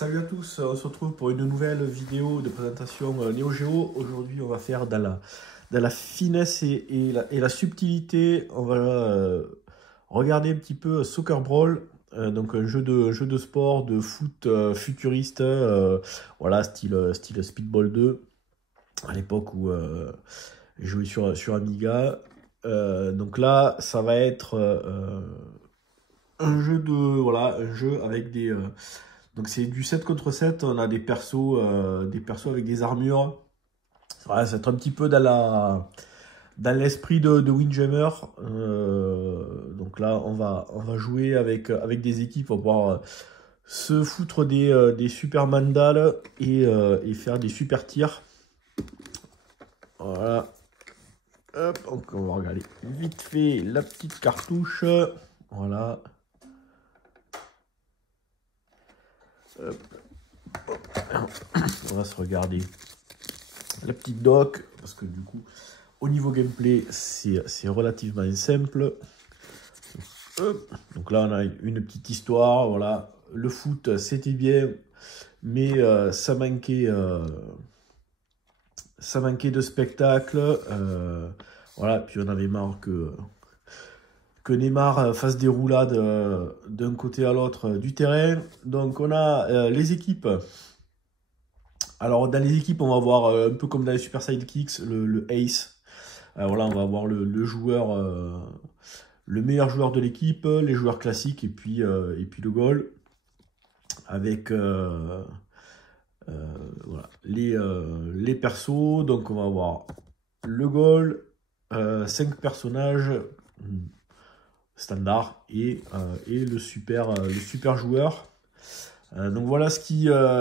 Salut à tous, on se retrouve pour une nouvelle vidéo de présentation Neo Geo. Aujourd'hui, on va faire dans la finesse et la subtilité. On va regarder un petit peu Soccer Brawl, donc un jeu de sport, de foot futuriste, voilà, style Speedball 2, à l'époque où j'ai joué sur Amiga. Donc là, ça va être voilà, un jeu avec des... donc c'est du 7 contre 7, on a des persos avec des armures. Voilà, c'est un petit peu dans l'esprit de Windjammer. Donc là, on va jouer avec des équipes, on va pouvoir se foutre des super mandales et faire des super tirs. Voilà. Hop, donc on va regarder vite fait la petite cartouche. Voilà. Hop. On va se regarder la petite doc, parce que du coup, au niveau gameplay, c'est relativement simple. Donc là, on a une petite histoire, voilà. Le foot, c'était bien, mais ça manquait de spectacle. Voilà, puis on avait marre que Neymar fasse des roulades d'un côté à l'autre du terrain. Donc on a les équipes. Alors dans les équipes, on va voir un peu comme dans les Super Sidekicks, le Ace. Voilà, on va avoir le joueur, le meilleur joueur de l'équipe, les joueurs classiques et puis le goal. Avec voilà, les persos. Donc on va avoir le goal, 5 personnages standard et le super joueur. Donc voilà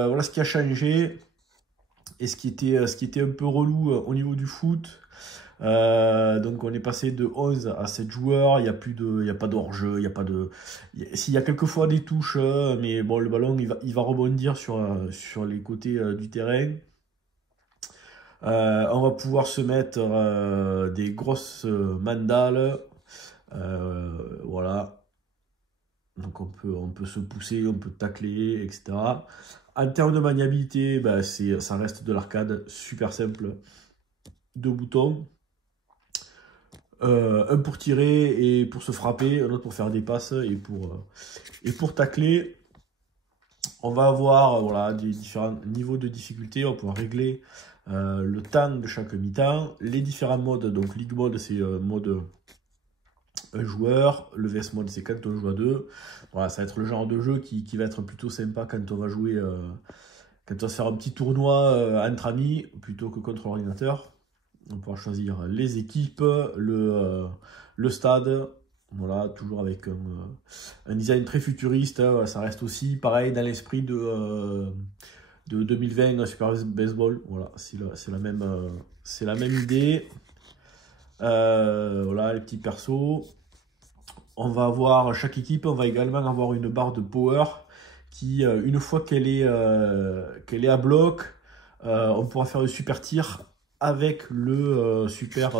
voilà ce qui a changé et ce qui était un peu relou au niveau du foot. Donc on est passé de 11 à 7 joueurs, il y a pas d'hors-jeu, il y a pas de... S'il y a quelquefois des touches, mais bon, le ballon il va rebondir sur les côtés du terrain. On va pouvoir se mettre des grosses mandales, voilà. Donc on peut se pousser, on peut tacler, etc. En termes de maniabilité, bah, ça reste de l'arcade, super simple, deux boutons. Un pour tirer et pour se frapper, un autre pour faire des passes et pour tacler. On va avoir voilà, des différents niveaux de difficulté, on va pouvoir régler le temps de chaque mi-temps, les différents modes. Donc League Mode, c'est mode un joueur, le VS Mode, c'est quand on joue à deux. Voilà, ça va être le genre de jeu qui va être plutôt sympa quand on va jouer, quand on va se faire un petit tournoi entre amis plutôt que contre l'ordinateur. On pourra choisir les équipes, le stade, voilà, toujours avec un design très futuriste. Hein, ça reste aussi pareil dans l'esprit de 2020 Super Baseball. Voilà, c'est la même idée. Voilà, les petits persos. On va avoir chaque équipe, on va également avoir une barre de power qui, une fois qu'elle est à bloc, on pourra faire le super tir avec le super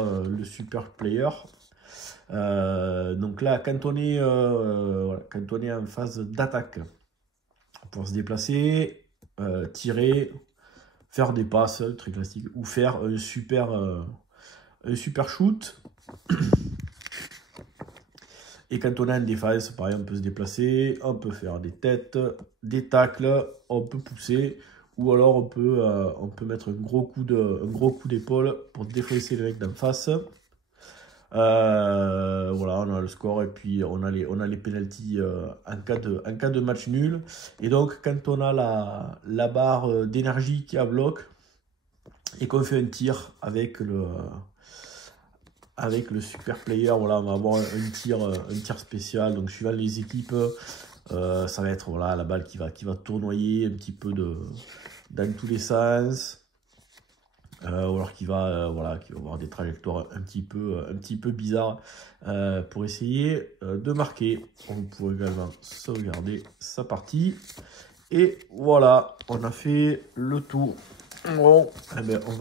player. Donc là, voilà, quand on est en phase d'attaque, on pourra se déplacer, tirer, faire des passes, très classique, ou faire un super shoot. Et quand on a une défense, pareil, on peut se déplacer, on peut faire des têtes, des tacles, on peut pousser, ou alors on peut mettre un gros coup d'épaule pour défoncer le mec d'en face. Voilà, on a le score et puis on a les penalties en cas de match nul. Et donc, quand on a la barre d'énergie qui est à bloc et qu'on fait un tir avec le super player, voilà, on va avoir un tir spécial. Donc, suivant les équipes, ça va être voilà, la balle qui va tournoyer un petit peu dans tous les sens. Ou alors voilà, qui va avoir des trajectoires un petit peu bizarres pour essayer de marquer. On pourrait également sauvegarder sa partie. Et voilà, on a fait le tour. Bon, eh ben, on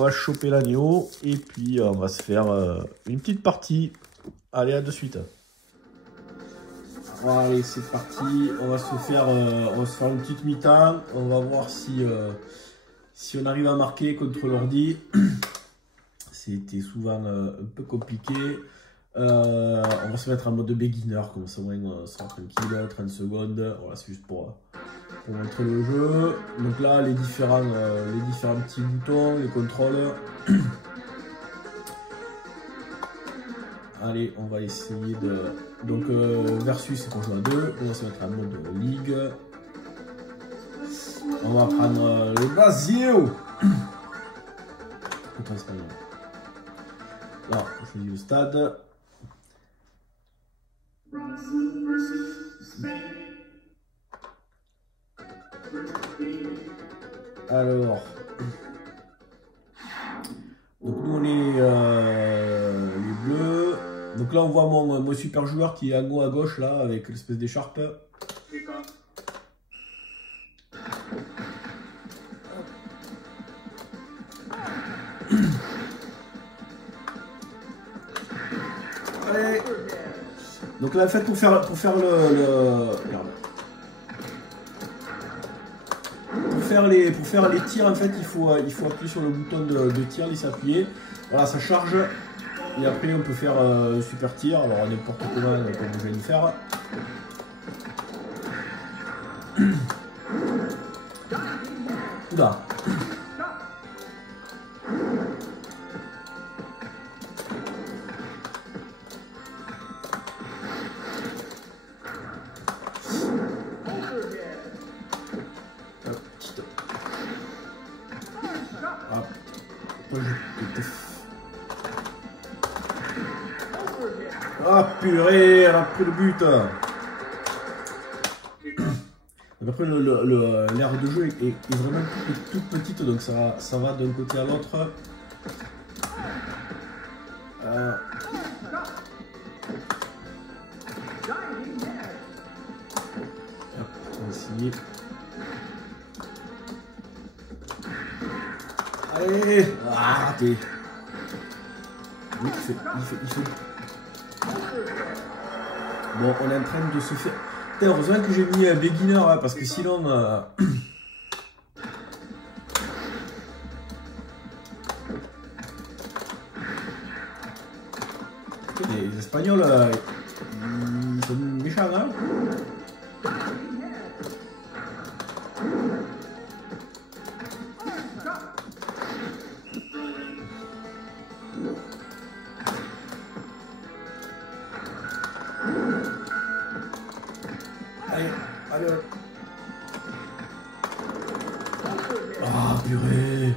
va choper l'agneau et puis on va se faire une petite partie. Allez, à de suite. Bon, allez, c'est parti. On va se faire une petite mi-temps. On va voir si on arrive à marquer contre l'ordi. C'était souvent un peu compliqué. On va se mettre en mode beginner, comme ça on sera tranquille, 30 secondes. Voilà, c'est juste pour montrer le jeu. Donc là, les différents petits boutons, les contrôles. Allez, on va essayer de... Donc, versus, c'est pour jouer à 2. On va se mettre en mode ligue. On va prendre le Brasil. Là, je choisis le stade. Alors, donc nous on est les bleus. Donc là on voit mon super joueur qui est en haut à gauche là avec l'espèce d'écharpe. Allez. Donc là en fait pour faire pour faire les tirs en fait il faut appuyer sur le bouton de tir, laisser appuyer. Voilà, ça charge et après on peut faire super tir, alors n'importe comment comme je vais le faire. Oula. Ah purée, elle a pris le but. Donc après l'aire de jeu est vraiment toute petite, donc ça va d'un côté à l'autre. On va essayer. Allez, ah, raté. Il fait. Bon, on est en train de se faire... Heureusement que j'ai mis beginner, hein, parce que sinon... Les Espagnols, ils sont méchants, hein. Allez. Ah, purée.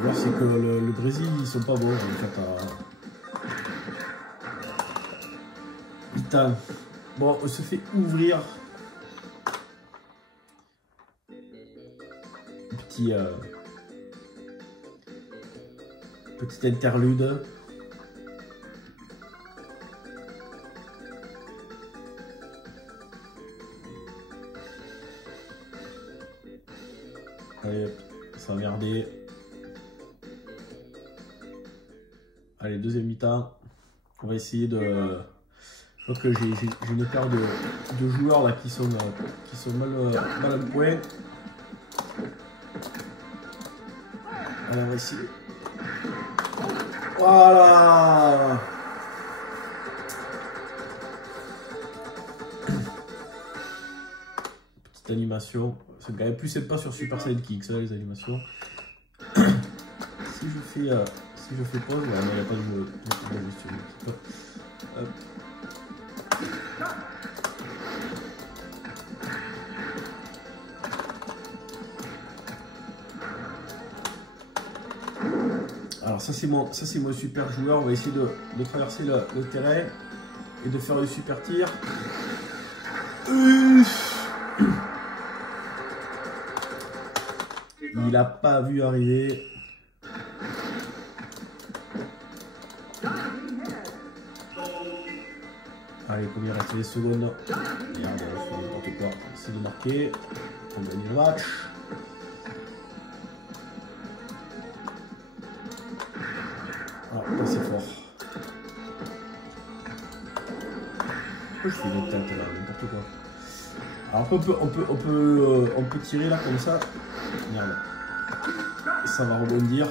Alors c'est que le Brésil, ils sont pas bons en fait Putain. Bon, on se fait ouvrir. Petit interlude. Allez, ça va merder. Allez, deuxième mi-temps. On va essayer de... Je crois que j'ai une paire de joueurs là qui sont mal à point. Allez, on va essayer. Voilà. Petite animation. C'est quand même plus sympa sur Super Sidekick, ça, les animations. Si je fais pause, ouais, non, il n'y a pas de gestion. Alors ça c'est mon super joueur. On va essayer de traverser le terrain et de faire le super tir. Il n'a pas vu arriver. Allez, combien il reste des secondes? Merde, on fait n'importe quoi. On essaie de marquer. On gagne le match. Ah, là c'est fort. Pourquoi je fais une tête là, n'importe quoi. Alors on peut tirer là comme ça. Merde. Ça va rebondir.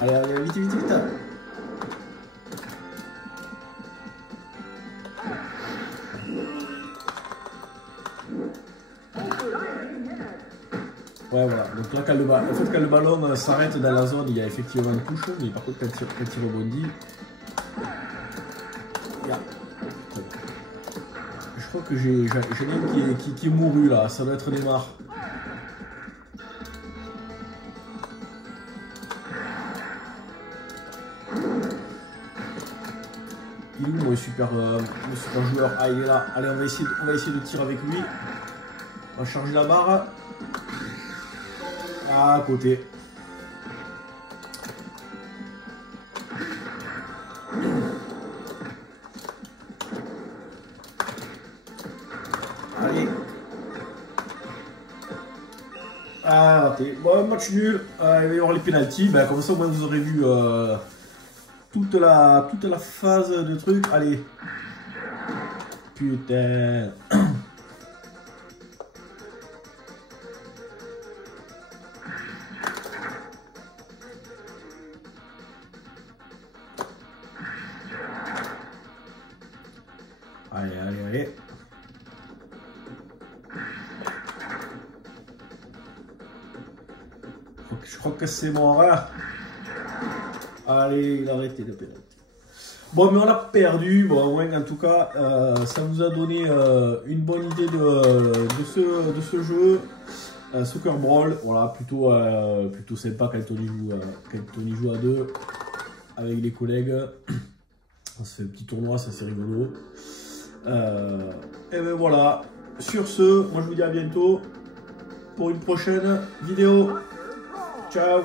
Allez, allez, vite, vite, vite. Ouais, voilà. Donc là, en fait, quand le ballon s'arrête dans la zone, il y a effectivement une touche. Mais par contre, quand il rebondit... Yeah. Je crois que j'ai un qui est mouru là. Ça doit être Neymar. Il est où mon super joueur? Ah, il est là. Allez, on va essayer de tirer avec lui. On va charger la barre. Ah, à côté. Allez. Ah, raté. Bon, match nul. Il va y avoir les pénaltys. Ben, comme ça, au moins, vous aurez vu toute la phase de truc. Allez. Putain. Allez, allez, allez. Je crois que c'est bon, voilà. Allez, il a arrêté de pénalty. Bon, mais on a perdu. Bon, au moins, en tout cas, ça vous a donné une bonne idée de ce jeu. Soccer Brawl, voilà, plutôt sympa quand on y joue à deux avec les collègues. On se fait un petit tournoi, ça c'est rigolo. Et ben voilà. Sur ce, moi je vous dis à bientôt pour une prochaine vidéo. Ciao!